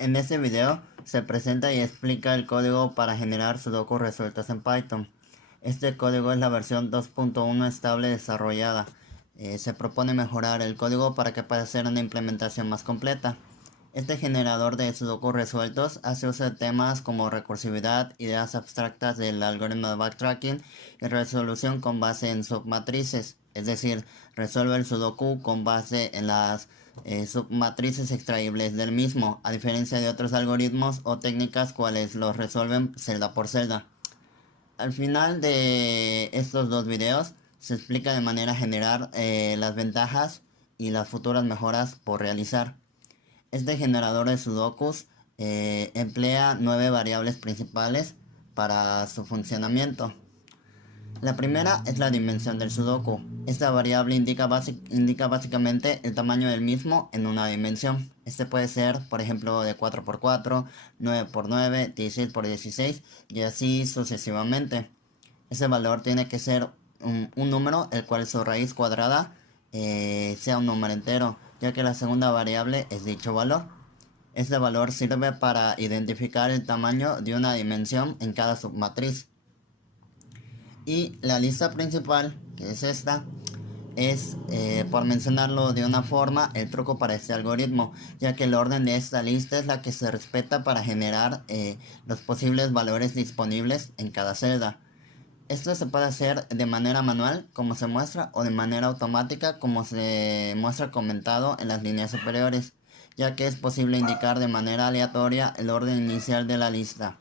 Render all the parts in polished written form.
En este video se presenta y explica el código para generar sudoku resueltos en Python. Este código es la versión 2.1 estable desarrollada. Se propone mejorar el código para que pueda ser una implementación más completa. Este generador de sudoku resueltos hace uso de temas como recursividad, ideas abstractas del algoritmo de backtracking y resolución con base en submatrices. Es decir, resuelve el sudoku con base en las submatrices extraíbles del mismo, a diferencia de otros algoritmos o técnicas cuales los resuelven celda por celda. Al final de estos dos videos se explica de manera general las ventajas y las futuras mejoras por realizar. Este generador de sudokus emplea 9 variables principales para su funcionamiento. La primera es la dimensión del sudoku. Esta variable indica básicamente el tamaño del mismo en una dimensión. Este puede ser, por ejemplo, de 4×4, 9×9, 16×16 y así sucesivamente. Ese valor tiene que ser un número el cual su raíz cuadrada sea un número entero, ya que la segunda variable es dicho valor. Este valor sirve para identificar el tamaño de una dimensión en cada submatriz. Y la lista principal, que es esta, es, por mencionarlo de una forma, el truco para este algoritmo, ya que el orden de esta lista es la que se respeta para generar los posibles valores disponibles en cada celda. Esto se puede hacer de manera manual, como se muestra, o de manera automática, como se muestra comentado en las líneas superiores, ya que es posible indicar de manera aleatoria el orden inicial de la lista.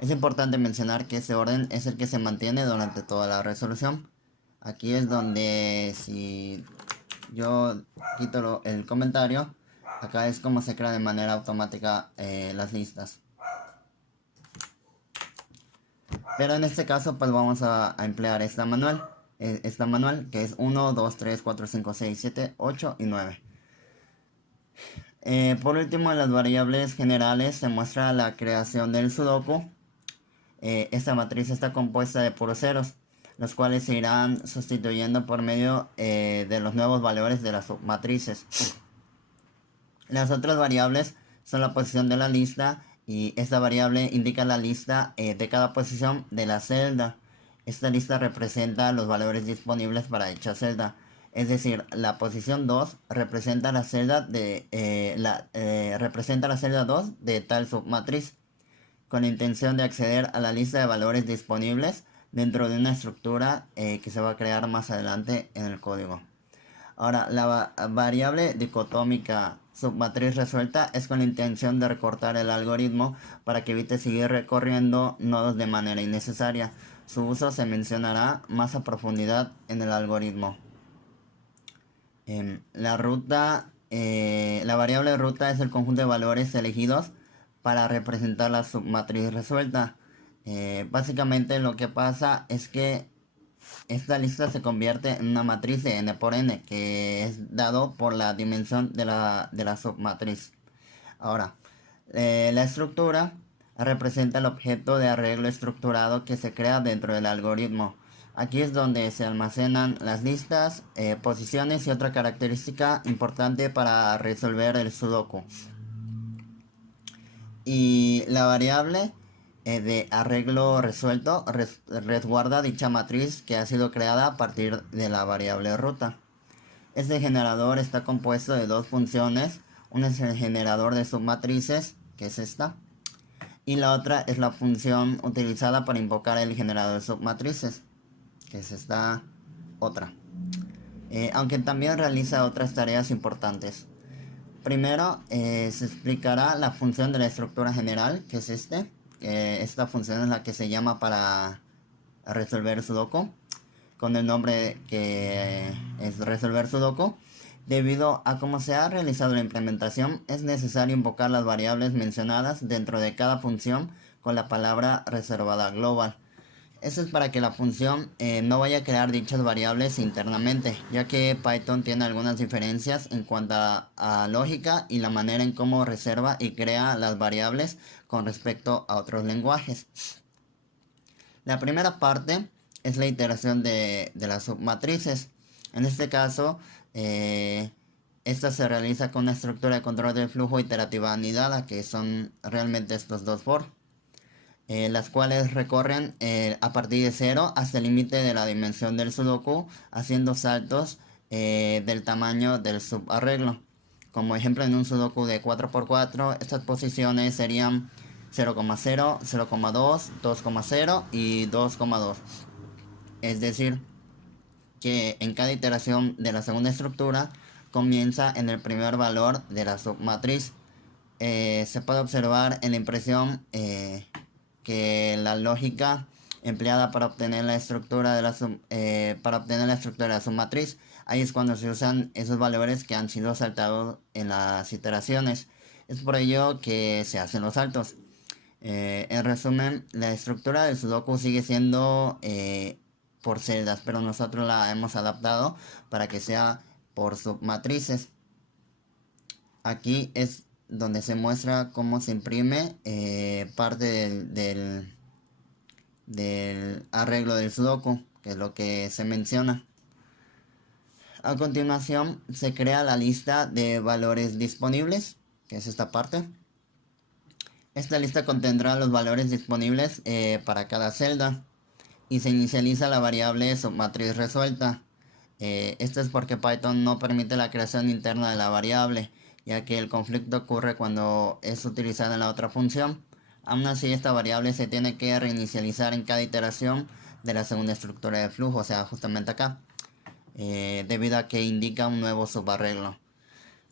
Es importante mencionar que ese orden es el que se mantiene durante toda la resolución. Aquí es donde si yo quito el comentario, acá es como se crea de manera automática las listas. Pero en este caso pues vamos a emplear esta manual que es 1, 2, 3, 4, 5, 6, 7, 8 y 9. Por último, en las variables generales se muestra la creación del sudoku. Esta matriz está compuesta de puros ceros, los cuales se irán sustituyendo por medio de los nuevos valores de las submatrices. Las otras variables son la posición de la lista y esta variable indica la lista de cada posición de la celda. Esta lista representa los valores disponibles para dicha celda. Es decir, la posición 2 representa la celda representa la celda 2 de tal submatriz, con la intención de acceder a la lista de valores disponibles dentro de una estructura que se va a crear más adelante en el código. Ahora, la variable dicotómica submatriz resuelta es con la intención de recortar el algoritmo para que evite seguir recorriendo nodos de manera innecesaria. Su uso se mencionará más a profundidad en el algoritmo. La variable ruta es el conjunto de valores elegidos para representar la submatriz resuelta. Básicamente lo que pasa es que esta lista se convierte en una matriz de n por n, que es dado por la dimensión de la submatriz. Ahora, la estructura representa el objeto de arreglo estructurado que se crea dentro del algoritmo. Aquí es donde se almacenan las listas, posiciones y otra característica importante para resolver el sudoku. Y la variable de arreglo resuelto resguarda dicha matriz que ha sido creada a partir de la variable ruta. Este generador está compuesto de dos funciones. Una es el generador de submatrices, que es esta, y la otra es la función utilizada para invocar el generador de submatrices, que es esta otra. Aunque también realiza otras tareas importantes. Primero se explicará la función de la estructura general, que es esta función es la que se llama para resolver sudoku, con el nombre que es resolver sudoku. Debido a cómo se ha realizado la implementación, es necesario invocar las variables mencionadas dentro de cada función con la palabra reservada global. Eso es para que la función no vaya a crear dichas variables internamente, ya que Python tiene algunas diferencias en cuanto a lógica y la manera en cómo reserva y crea las variables con respecto a otros lenguajes. La primera parte es la iteración de las submatrices. En este caso, Esta se realiza con una estructura de control de flujo iterativa anidada, que son realmente estos dos for, las cuales recorren a partir de 0 hasta el límite de la dimensión del sudoku, haciendo saltos del tamaño del subarreglo. Como ejemplo, en un sudoku de 4×4, estas posiciones serían 0,0, 0,2, 2,0 y 2,2. Es decir, que en cada iteración de la segunda estructura comienza en el primer valor de la submatriz. Se puede observar en la impresión que la lógica empleada para obtener la estructura de la submatriz, ahí es cuando se usan esos valores que han sido saltados en las iteraciones. Es por ello que se hacen los saltos. En resumen, la estructura del sudoku sigue siendo por celdas, pero nosotros la hemos adaptado para que sea por submatrices. Aquí es donde se muestra cómo se imprime parte del arreglo del sudoku, que es lo que se menciona. A continuación se crea la lista de valores disponibles, que es esta parte. Esta lista contendrá los valores disponibles para cada celda y se inicializa la variable submatriz resuelta. Esto es porque Python no permite la creación interna de la variable, ya que el conflicto ocurre cuando es utilizada en la otra función. Aún así, esta variable se tiene que reinicializar en cada iteración de la segunda estructura de flujo, o sea, justamente acá, debido a que indica un nuevo subarreglo.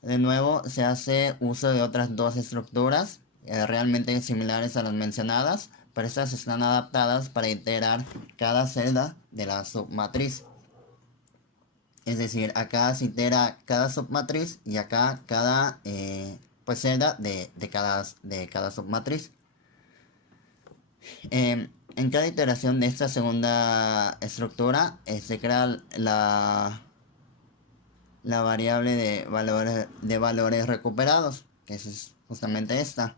De nuevo, se hace uso de otras dos estructuras realmente similares a las mencionadas, pero estas están adaptadas para iterar cada celda de la submatriz. Es decir, acá se itera cada submatriz y acá cada pues celda de cada submatriz. En cada iteración de esta segunda estructura se crea la variable de valores recuperados, que es justamente esta.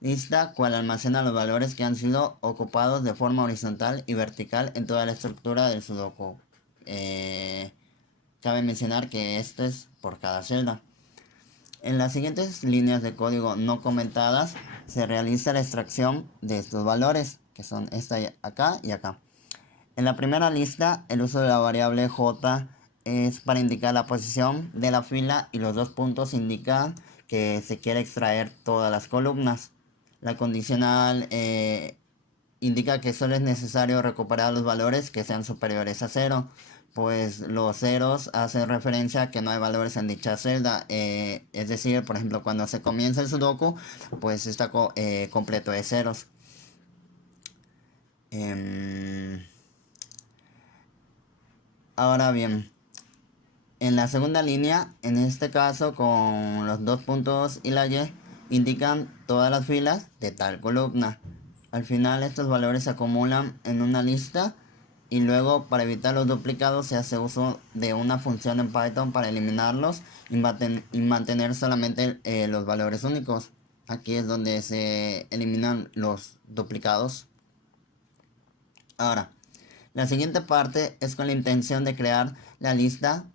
Lista cual almacena los valores que han sido ocupados de forma horizontal y vertical en toda la estructura del sudoku. Cabe mencionar que esto es por cada celda. En las siguientes líneas de código no comentadas se realiza la extracción de estos valores, que son esta acá y acá. En la primera lista, el uso de la variable j es para indicar la posición de la fila y los dos puntos indican que se quiere extraer todas las columnas. La condicional indica que solo es necesario recuperar los valores que sean superiores a 0, pues los ceros hacen referencia a que no hay valores en dicha celda. Es decir, por ejemplo, cuando se comienza el sudoku, pues está completo de ceros. Ahora bien, en la segunda línea, en este caso con los dos puntos y la y, indican todas las filas de tal columna. Al final estos valores se acumulan en una lista y luego para evitar los duplicados se hace uso de una función en Python para eliminarlos y mantener solamente los valores únicos. Aquí es donde se eliminan los duplicados. Ahora, la siguiente parte es con la intención de crear la lista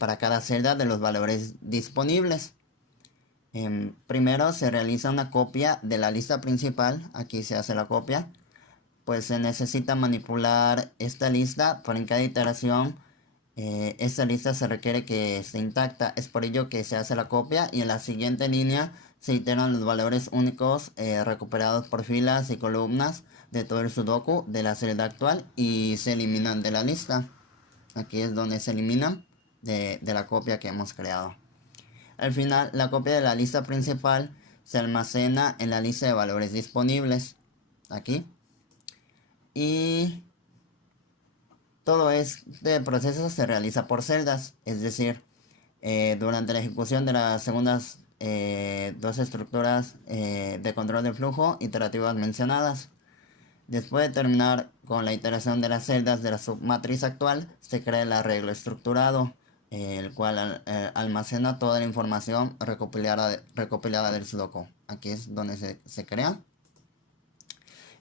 para cada celda de los valores disponibles. Primero se realiza una copia de la lista principal, aquí se hace la copia, pues se necesita manipular esta lista, pero en cada iteración esta lista se requiere que esté intacta, es por ello que se hace la copia y en la siguiente línea se iteran los valores únicos recuperados por filas y columnas de todo el sudoku de la celda actual y se eliminan de la lista. Aquí es donde se eliminan de la copia que hemos creado. Al final, la copia de la lista principal se almacena en la lista de valores disponibles, aquí. Y todo este proceso se realiza por celdas, es decir, durante la ejecución de las segundas dos estructuras de control de flujo iterativas mencionadas. Después de terminar con la iteración de las celdas de la submatriz actual, se crea el arreglo estructurado, el cual almacena toda la información recopilada del sudoku. Aquí es donde se crea.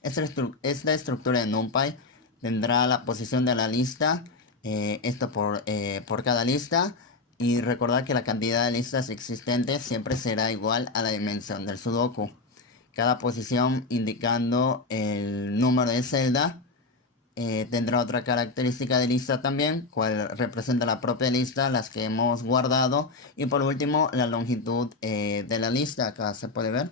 Esta estructura de NumPy tendrá la posición de la lista, esto por cada lista, Y recordad que la cantidad de listas existentes siempre será igual a la dimensión del sudoku. Cada posición indicando el número de celda tendrá otra característica de lista también, cual representa la propia lista, las que hemos guardado. Y por último, la longitud de la lista. Acá se puede ver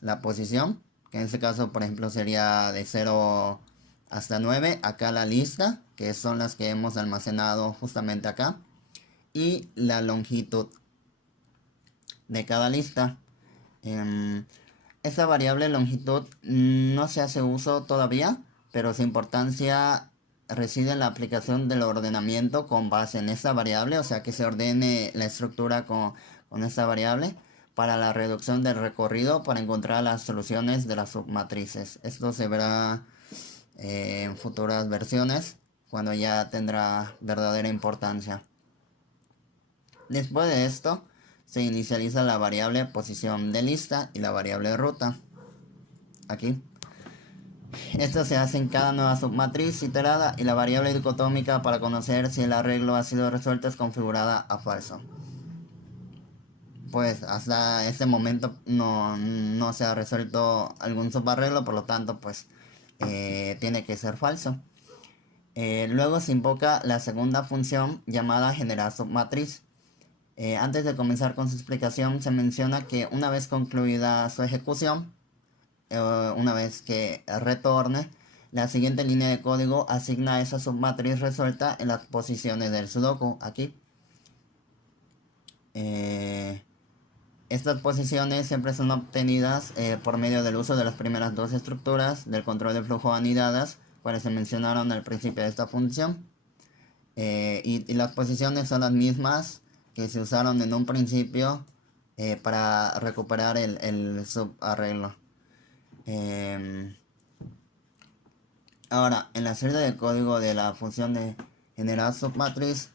la posición, que en este caso, por ejemplo, sería de 0 hasta 9. Acá la lista, que son las que hemos almacenado justamente acá. Y la longitud de cada lista. Esta variable longitud no se hace uso todavía, pero su importancia reside en la aplicación del ordenamiento con base en esta variable, o sea que se ordene la estructura con esta variable para la reducción del recorrido para encontrar las soluciones de las submatrices. Esto se verá en futuras versiones cuando ya tendrá verdadera importancia. Después de esto, se inicializa la variable posición de lista y la variable ruta. Aquí. Esto se hace en cada nueva submatriz iterada y la variable dicotómica para conocer si el arreglo ha sido resuelto es configurada a falso. Pues hasta este momento no se ha resuelto algún subarreglo, por lo tanto pues tiene que ser falso. Luego se invoca la segunda función llamada generar submatriz. Antes de comenzar con su explicación, se menciona que una vez concluida su ejecución, una vez que retorne, la siguiente línea de código asigna esa submatriz resuelta en las posiciones del sudoku. Aquí. Estas posiciones siempre son obtenidas por medio del uso de las primeras dos estructuras del control de flujo anidadas, cuales se mencionaron al principio de esta función. Y las posiciones son las mismas que se usaron en un principio para recuperar el subarreglo. Ahora, en la celda de código de la función de generar submatriz,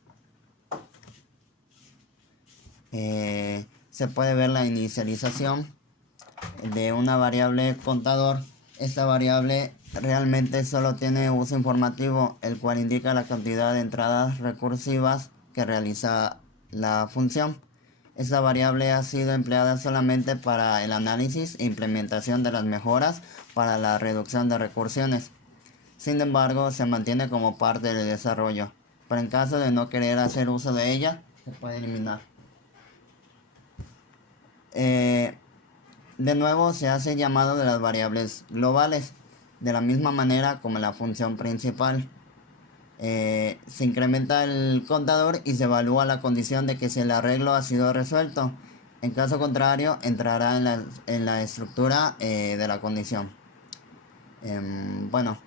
se puede ver la inicialización de una variable contador. Esta variable realmente solo tiene uso informativo, el cual indica la cantidad de entradas recursivas que realiza la función. Esta variable ha sido empleada solamente para el análisis e implementación de las mejoras para la reducción de recursiones. Sin embargo, se mantiene como parte del desarrollo, pero en caso de no querer hacer uso de ella, se puede eliminar. De nuevo se hace llamado de las variables globales, de la misma manera como la función principal. Se incrementa el contador y se evalúa la condición de que si el arreglo ha sido resuelto. En caso contrario, entrará en la estructura de la condición. Bueno,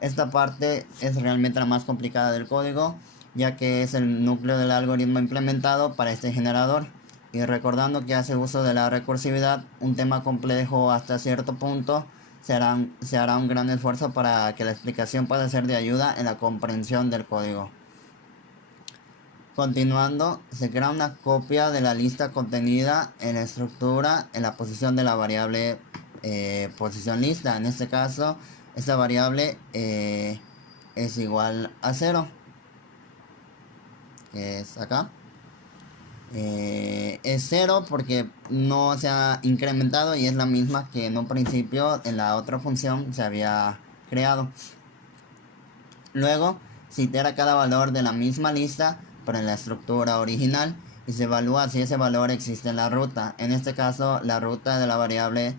esta parte es realmente la más complicada del código, ya que es el núcleo del algoritmo implementado para este generador. Y recordando que hace uso de la recursividad, un tema complejo hasta cierto punto, se hará un gran esfuerzo para que la explicación pueda ser de ayuda en la comprensión del código. Continuando, se crea una copia de la lista contenida en la estructura en la posición de la variable posición lista. En este caso, esta variable es igual a 0, que es acá. Es 0 porque no se ha incrementado y es la misma que en un principio en la otra función se había creado. Luego se itera cada valor de la misma lista pero en la estructura original y se evalúa si ese valor existe en la ruta. En este caso la ruta de la variable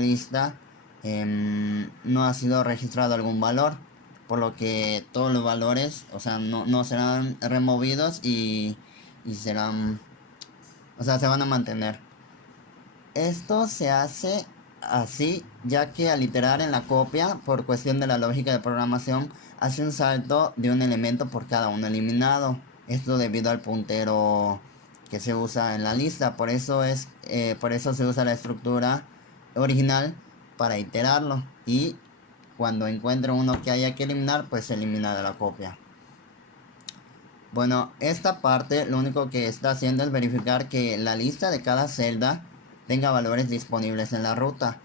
lista no ha sido registrado algún valor, por lo que todos los valores, o sea, no serán removidos y serán, o sea, se van a mantener. Esto se hace así ya que al iterar en la copia, por cuestión de la lógica de programación, hace un salto de un elemento por cada uno eliminado. Esto debido al puntero que se usa en la lista. Por eso se usa la estructura original para iterarlo. Y cuando encuentre uno que haya que eliminar, pues se elimina de la copia. Bueno, esta parte lo único que está haciendo es verificar que la lista de cada celda tenga valores disponibles en la ruta,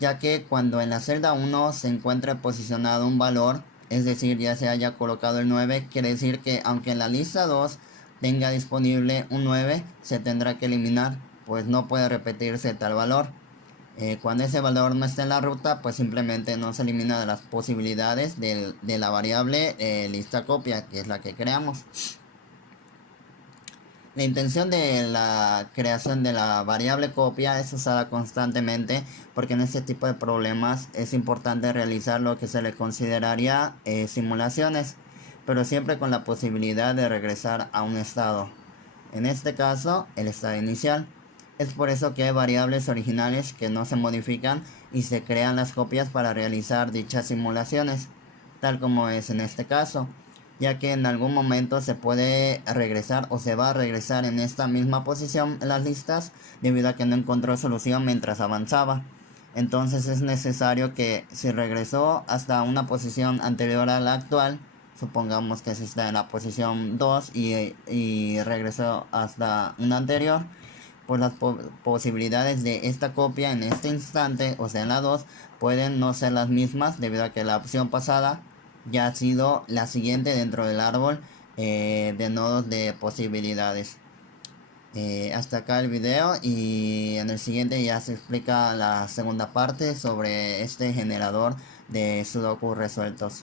ya que cuando en la celda 1 se encuentre posicionado un valor, es decir, ya se haya colocado el 9, quiere decir que aunque en la lista 2 tenga disponible un 9, se tendrá que eliminar, pues no puede repetirse tal valor. Cuando ese valor no está en la ruta, pues simplemente no se elimina de las posibilidades de la variable lista copia, que es la que creamos. La intención de la creación de la variable copia es usada constantemente porque en este tipo de problemas es importante realizar lo que se le consideraría simulaciones, pero siempre con la posibilidad de regresar a un estado. En este caso, el estado inicial. Es por eso que hay variables originales que no se modifican y se crean las copias para realizar dichas simulaciones, tal como es en este caso, ya que en algún momento se puede regresar o se va a regresar en esta misma posición en las listas debido a que no encontró solución mientras avanzaba. Entonces es necesario que si regresó hasta una posición anterior a la actual, supongamos que se está en la posición 2 y regresó hasta una anterior, pues las posibilidades de esta copia en este instante, o sea en la 2, pueden no ser las mismas debido a que la opción pasada ya ha sido la siguiente dentro del árbol de nodos de posibilidades. Hasta acá el video y en el siguiente ya se explica la segunda parte sobre este generador de sudoku resueltos.